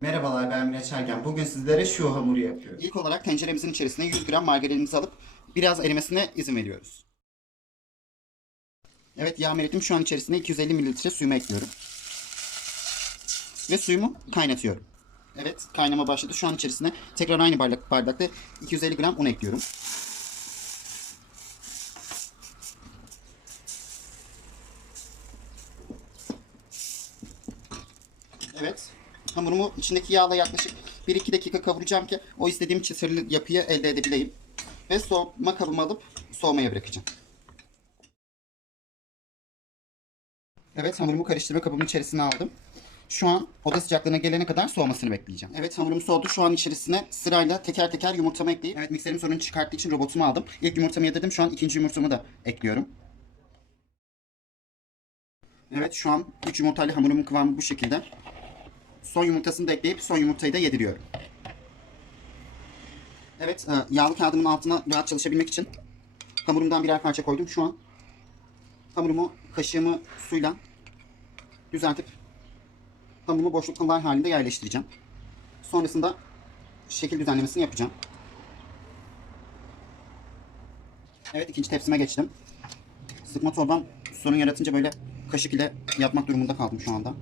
Merhabalar ben Miraç Ergen. Bugün sizlere şu hamuru yapıyorum. İlk olarak tenceremizin içerisine 100 gram margarinimizi alıp biraz erimesine izin veriyoruz. Evet yağım eridim. Şu an içerisine 250 mililitre suyumu ekliyorum. Ve suyumu kaynatıyorum. Evet kaynama başladı. Şu an içerisine tekrar aynı bardak, bardakta 250 gram un ekliyorum. Evet. Hamurumu içindeki yağla yaklaşık 1-2 dakika kavuracağım ki o istediğim çıtırlı yapıyı elde edebileyim. Ve soğuma kabıma alıp soğumaya bırakacağım. Evet hamurumu karıştırma kabımın içerisine aldım. Şu an oda sıcaklığına gelene kadar soğumasını bekleyeceğim. Evet hamurum soğudu. Şu an içerisine sırayla teker teker yumurtamı ekleyip evet mikserim sorunu çıkarttığı için robotumu aldım. İlk yumurtamı yedirdim. Şu an ikinci yumurtamı da ekliyorum. Evet şu an 3 yumurtayla hamurumun kıvamı bu şekilde. Son yumurtasını da ekleyip son yumurtayı da yediriyorum. Evet, e, yağlı kağıdımın altına rahat çalışabilmek için hamurumdan birer parça koydum. Şu an hamurumu kaşığımı suyla düzeltip hamurumu boşluklar halinde yerleştireceğim. Sonrasında şekil düzenlemesini yapacağım. Evet, ikinci tepsime geçtim. Sıkma torbam sorun yaratınca böyle kaşık ile yapmak durumunda kaldım şu anda.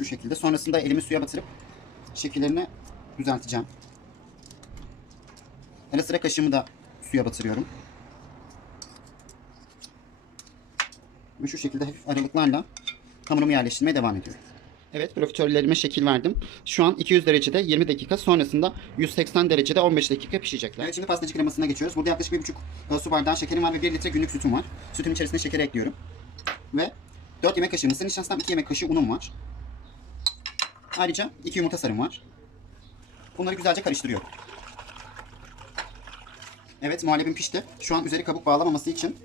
Şu şekilde. Sonrasında elimi suya batırıp şekillerini düzelteceğim. Ara sıra kaşığımı da suya batırıyorum. Ve şu şekilde hafif aralıklarla hamurumu yerleştirmeye devam ediyorum. Evet profiterollerime şekil verdim. Şu an 200 derecede 20 dakika sonrasında 180 derecede 15 dakika pişecekler. Evet şimdi pastacı kremasına geçiyoruz. Burada yaklaşık 1,5 su bardağı şekerim var ve 1 litre günlük sütüm var. Sütün içerisine şekeri ekliyorum. Ve 4 yemek kaşığı mısır nişastam, 2 yemek kaşığı unum var. Ayrıca 2 yumurta sarım var. Bunları güzelce karıştırıyorum. Evet muhallebim pişti. Şu an üzeri kabuk bağlamaması için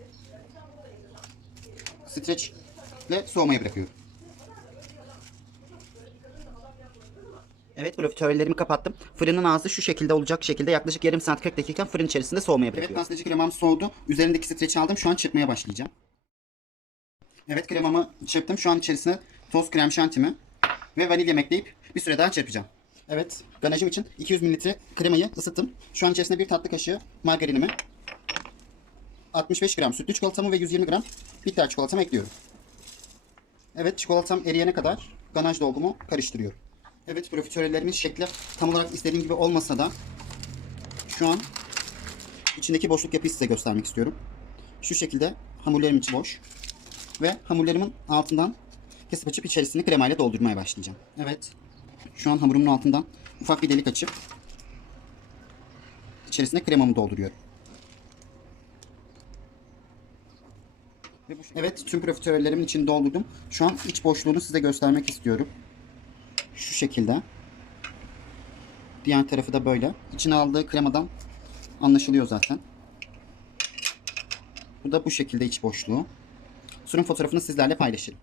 streç ile soğumaya bırakıyorum. Evet profiterollerimi kapattım. Fırının ağzı şu şekilde olacak şekilde yaklaşık yarım saat 40 dakika fırın içerisinde soğumaya bırakıyorum. Evet pastacı kremam soğudu. Üzerindeki streçi aldım. Şu an çırpmaya başlayacağım. Evet kremamı çırptım. Şu an içerisine toz krem şantimi ve vanilya ekleyip bir süre daha çırpacağım. Evet ganajım için 200 mililitre kremayı ısıttım. Şu an içerisine bir tatlı kaşığı margarinimi 65 gram sütlü çikolatamı ve 120 gram bitter çikolatamı ekliyorum. Evet çikolatam eriyene kadar ganaj dolgumu karıştırıyorum. Evet profiterolerimin şekli tam olarak istediğim gibi olmasa da şu an içindeki boşluk yapıyı size göstermek istiyorum. Şu şekilde hamurlarım içi boş ve hamurlarımın altından kesip açıp içerisini kremayla doldurmaya başlayacağım. Evet. Şu an hamurumun altından ufak bir delik açıp içerisine kremamı dolduruyorum. Evet, tüm profiterolerimin içini doldurdum. Şu an iç boşluğunu size göstermek istiyorum. Şu şekilde. Diğer tarafı da böyle. İçine aldığı kremadan anlaşılıyor zaten. Bu da bu şekilde iç boşluğu. Sunum fotoğrafını sizlerle paylaşırım.